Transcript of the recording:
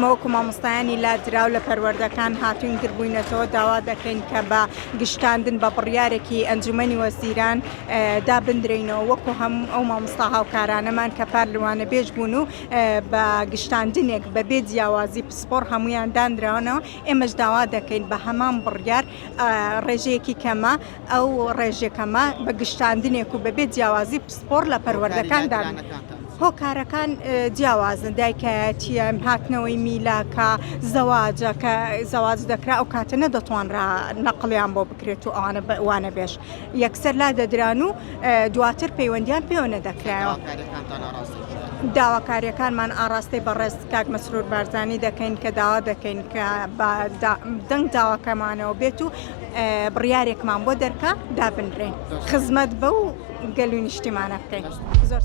ئێمە وەکو مامۆستایانی لادراو لە پەروەردەکان هاتوین گربووینەتەوە داوا دەکەین کە بە گشتاندن بە بڕیارێکی ئەنجومەنی وەزیران دابدرێنەوە وەکو هەموو ئەو مامۆستا هاوکارانەمان کە پارلەوانە بێژ بوون و بە گشتاندنێک بەبێ جیاوازی پسپۆر هەمویان دانراونەوە ئێمەش داوا دەکەین بە هەمان بڕیار ڕێژەیەکی کەمە ئەو ڕێژێکەمە بە گشتاندنێک و بەبێ جیاوازی پسپۆر لە پەروەردەکاندا هۆکارەکان جیاوازن دایکایەتیە هاتنەوەی میلاکە زەواجە کە زەواج دەکرا ئەو کاتە نەدەتوانرا نەقڵیان بۆ بکرێت و ئەوانە وانە بێش یەکسەر لا دەدران و دواتر پەیوەندیان پێوە نەدەکرایەوە. داواکاریەکانمان ئاراستەی بەڕێز کاک مەسرور بارزانی دەکەین کە داوا دەکەین کە دەنگ داواکەمانەوە بێت و بڕیارێکمان بۆ دەرکا دابنرێن خزمەت بە و گەلووی نیشتیمانە بکەین. زۆر